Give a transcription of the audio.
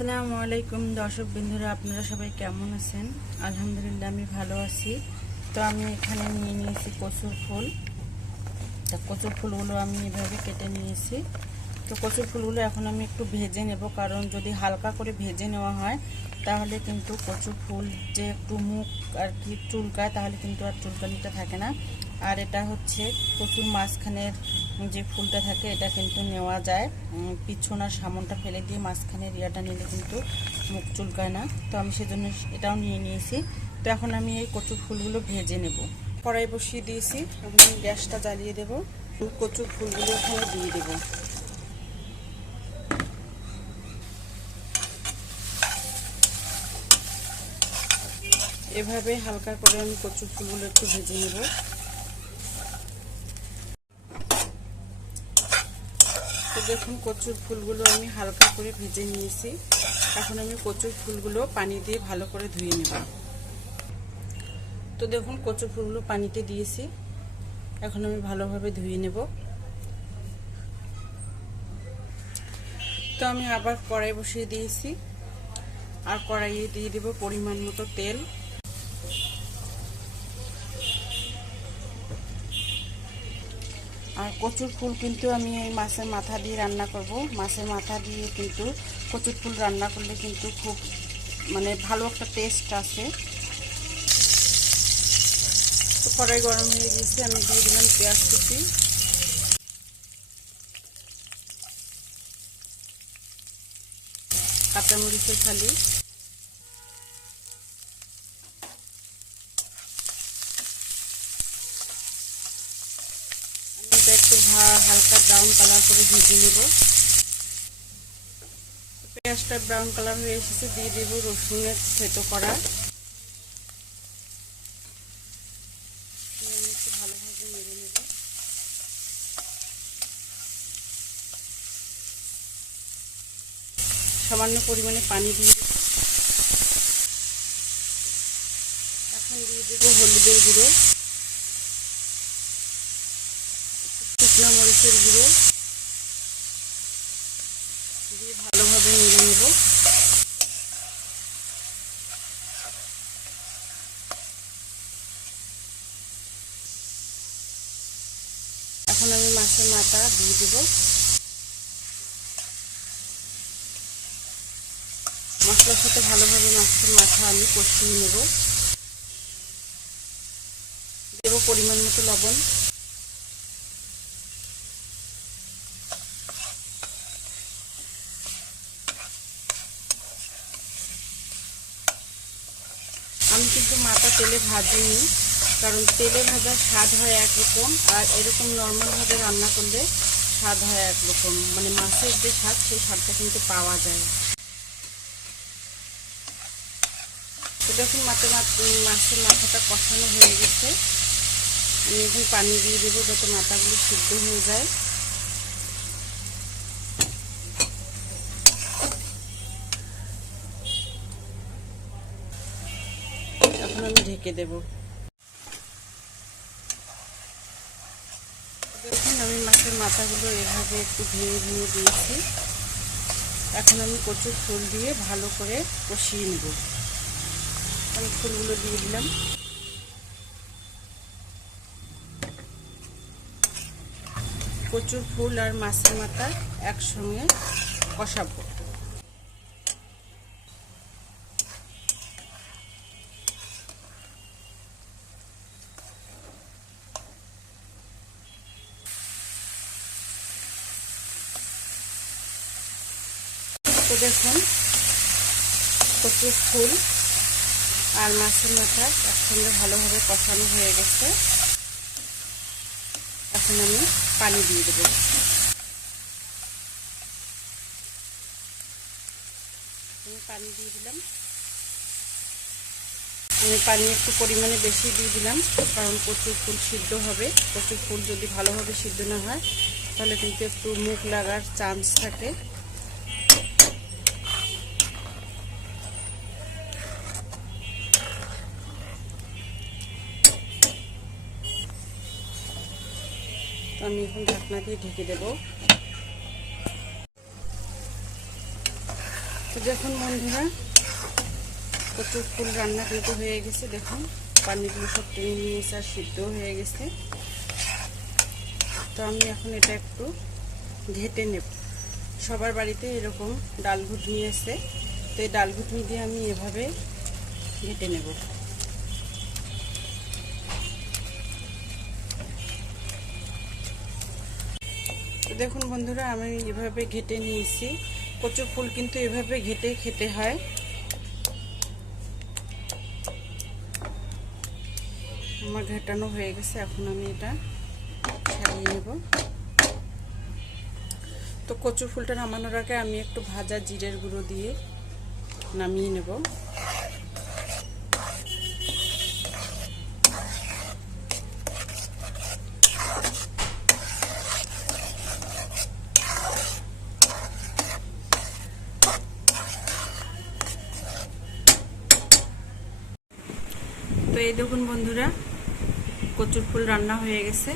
আসসালামু আলাইকুম দর্শক বন্ধুরা আপনারা সবাই কেমন আছেন? আলহামদুলিল্লাহ, আমি ভালো আছি। তো আমি এখানে নিয়ে নিয়েছি কচুর ফুল। তা কচুর ফুলগুলো আমি এভাবে কেটে নিয়েছি। তো কচুর ফুলগুলো এখন আমি একটু ভেজে নেব, কারণ যদি হালকা করে ভেজে নেওয়া হয়, তাহলে কিন্তু কচুর ফুল যে একটু মুখ আর কি চুলকায়, তাহলে কিন্তু আর চুলকানিটা থাকে না। আর এটা হচ্ছে কচুর মাঝখানের যে ফুলটা থাকে এটা কিন্তু নেওয়া যায়। উম, পিছন আর সামনটা ফেলে দিয়ে মাঝখানের ইয়াটা নিলে কিন্তু মুখ চুলকায় না। তো আমি সেজন্য এটাও নিয়ে নিয়েছি। তো এখন আমি এই কচু ফুলগুলো ভেজে নেব। কড়াই বসিয়ে দিয়েছি আমি গ্যাসটা জ্বালিয়ে দেবো। কচু ফুলগুলো এখানে দিয়ে দেবো। এভাবে হালকা করে আমি কচু ফুলগুলো একটু ভেজে নেব। দেখুন কচুর ফুলগুলো আমি হালকা করে ভেজে নিয়েছি, এখন আমি কচুর ফুলগুলো পানি দিয়ে ভালো করে ধুয়ে নেব। তো দেখুন, কচুর ফুলগুলো পানিতে দিয়েছি, এখন আমি ভালোভাবে ধুয়ে নেব। তো আমি আবার কড়াই বসিয়ে দিয়েছি, আর কড়াইয়ে দিয়ে দেব পরিমাণ মতো তেল। আর কচুর ফুল কিন্তু আমি এই মাছের মাথা দিয়ে রান্না করব। মাছের মাথা দিয়ে কিন্তু কচুর ফুল রান্না করলে কিন্তু খুব মানে ভালো একটা টেস্ট আছে তো কড়াই গরম হয়ে গেছে, আমি দিয়ে দিলাম পেঁয়াজ কুচি। কাঁচামরিচের খালি এটা একটু হালকা ব্রাউন কালার করে ভেজে নেব। পেঁয়াজটা ব্রাউন কালার হয়ে এসেছে, দিয়ে দেবো রসুনের থেতো করা। ভালোভাবে সামান্য পরিমাণে পানি দিয়ে এখন দিয়ে দেবো হলুদের গুঁড়ো। শুকনো মরিচের গুঁড়ো দিয়ে ভালোভাবে নেড়ে নেব। এখন আমি মাছের মাথা দিয়ে দেব। মশলার সাথে ভালোভাবে মাছের মাথা আমি কষিয়ে নেব। দেব পরিমাণ মতো লবণ। কিন্তু মাথা তেলে ভাজিনি, কারণ তেলে ভাজার স্বাদ হয় একরকম আর এরকম নর্মালভাবে রান্না করলে স্বাদ হয় একরকম। মানে মাছের যে স্বাদ, সেই স্বাদটা কিন্তু পাওয়া যায়। তো দেখুন মাছে মাছের মাথাটা কষানো হয়ে গেছে। আমি এখন পানি দিয়ে দেবো যাতে মাথাগুলো সিদ্ধ হয়ে যায়। এখন আমি ঢেকে দেব। দেখুন, আমি মাছের মাথাগুলো এভাবে একটু ভেঙে ভেঙে দিয়েছি। এখন আমি কচুর ফুল দিয়ে ভালো করে কষিয়ে নেব। আমি ফুলগুলো দিয়ে দিলাম। কচুর ফুল আর মাছের মাথা একসঙ্গে কষাবো। তো দেখুন কচুর ফুল আর মাছের মাথা একসঙ্গে ভালোভাবে কষানো হয়ে গেছে। এখন আমি পানি দিয়ে দেবো। আমি পানি দিয়ে দিলাম। আমি পানি একটু পরিমাণে বেশি দিয়ে দিলাম, কারণ কচুর ফুল সিদ্ধ হবে। কচুর ফুল যদি ভালোভাবে সিদ্ধ না হয়, তাহলে কিন্তু একটু মুখ লাগার চান্স থাকে। তো আমি এখন ঢাকনা দিয়ে ঢেকে দেব। তো দেখুন বন্ধুরা কচুর ফুল রান্না কিন্তু হয়ে গেছে, দেখুন। পানিগুলো সব টেনে নিয়েছে আর সিদ্ধও হয়ে গেছে। তো আমি এখন এটা একটু ঘেটে নেব। সবার বাড়িতে এরকম ডাল ঘুটনি আছে। তো এই ডাল ঘুটনি দিয়ে আমি এভাবে ঘেটে নেব। দেখুন বন্ধুরা, আমি এভাবে ঘেটে নিয়েছি। কচু ফুল কিন্তু এভাবে ঘেটে খেতে হয়। আমার ঘেটানো হয়ে গেছে, এখন আমি এটা ছাড়িয়ে নেব। তো কচু ফুলটা নামানোর আগে আমি একটু ভাজা জিরের গুঁড়ো দিয়ে নামিয়ে নেব। এই দেখুন বন্ধুরা কচুর ফুল রান্না হয়ে গেছে।